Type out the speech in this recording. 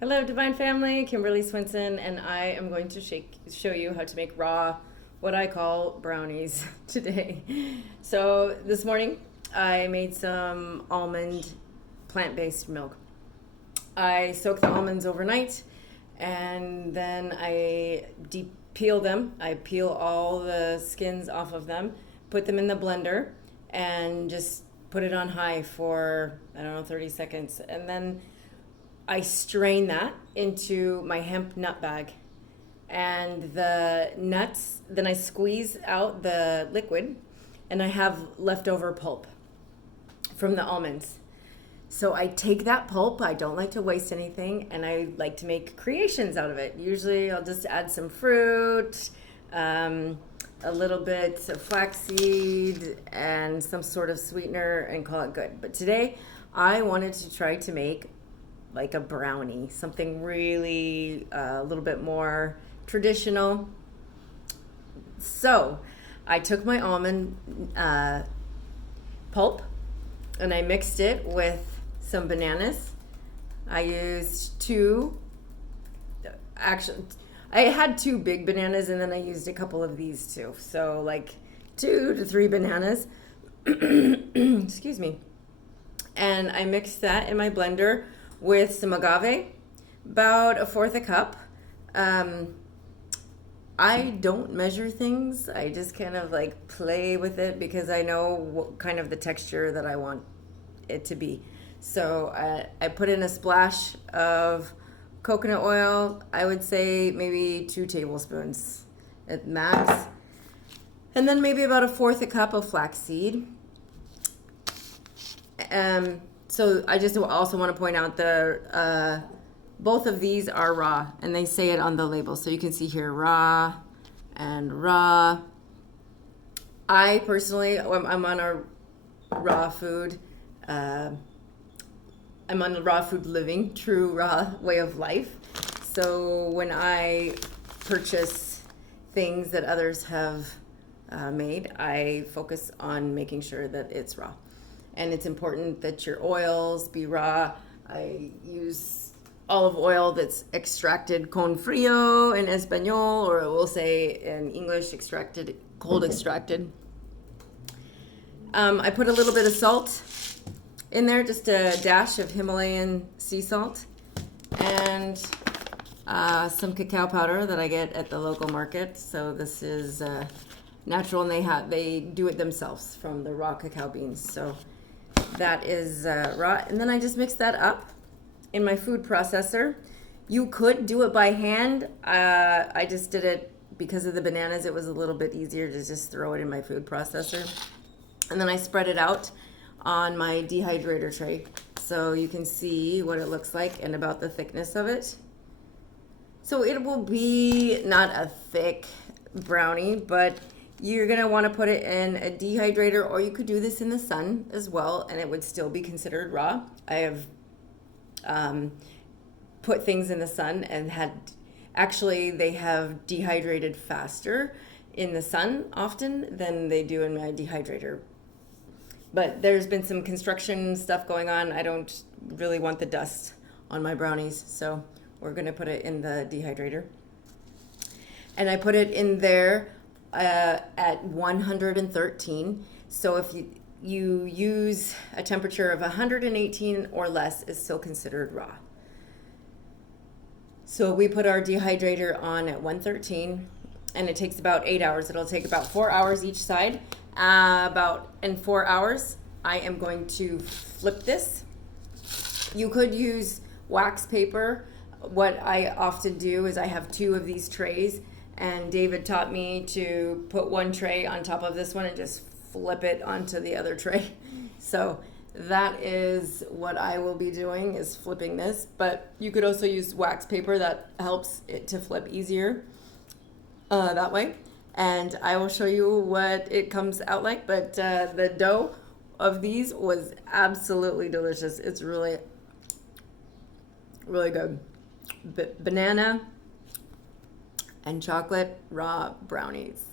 Hello, Divine Family. Kimberly Swinson, and I am going to show you how to make raw, what I call brownies today. So this morning, I made some almond plant-based milk. I soak the almonds overnight, and then I peel them. I peel all the skins off of them, put them in the blender, and just put it on high for, I don't know, 30 seconds. And then I strain that into my hemp nut bag, and the nuts, then I squeeze out the liquid, and I have leftover pulp from the almonds. So I take that pulp, I don't like to waste anything, and I like to make creations out of it. Usually I'll just add some fruit, a little bit of flaxseed, and some sort of sweetener and call it good. But today I wanted to try to make like a brownie, something really a little bit more traditional. So I took my almond pulp and I mixed it with some bananas. I used I had two big bananas, and then I used a couple of these too. So like 2 to 3 bananas. Excuse me. And I mixed that in my blender with some agave, about 1/4 cup. I don't measure things. I just kind of like play with it because I know what kind of the texture that I want it to be. So I put in a splash of coconut oil. I would say maybe 2 tablespoons at max. And then maybe about 1/4 cup of flaxseed. So I just also want to point out both of these are raw, and they say it on the label. So you can see here raw and raw. I personally, I'm on a raw food. I'm on a raw food living, true raw way of life. So when I purchase things that others have made, I focus on making sure that it's raw. And it's important that your oils be raw. I use olive oil that's extracted con frio in Espanol, or we'll say in English, cold extracted. I put a little bit of salt in there, just a dash of Himalayan sea salt, and some cacao powder that I get at the local market. So this is natural, and they do it themselves from the raw cacao beans. So that is raw, and then I just mix that up in my food processor. You could do it by hand. I just did it because of the bananas. It was a little bit easier to just throw it in my food processor, and then I spread it out on my dehydrator tray so you can see what it looks like and about the thickness of it. So it will be not a thick brownie, but you're going to want to put it in a dehydrator, or you could do this in the sun as well, and it would still be considered raw. I have put things in the sun and they have dehydrated faster in the sun often than they do in my dehydrator. But there's been some construction stuff going on. I don't really want the dust on my brownies, so we're going to put it in the dehydrator. And I put it in there at 113. So if you use a temperature of 118 or less, is still considered raw. So we put our dehydrator on at 113, and it takes about 8 hours. It'll take about 4 hours each side. In 4 hours, I am going to flip this. You could use wax paper. What I often do is I have 2 of these trays, and David taught me to put one tray on top of this one and just flip it onto the other tray. So that is what I will be doing, is flipping this. But you could also use wax paper. That helps it to flip easier that way. And I will show you what it comes out like. But the dough of these was absolutely delicious. It's really, really good. Banana and chocolate raw brownies.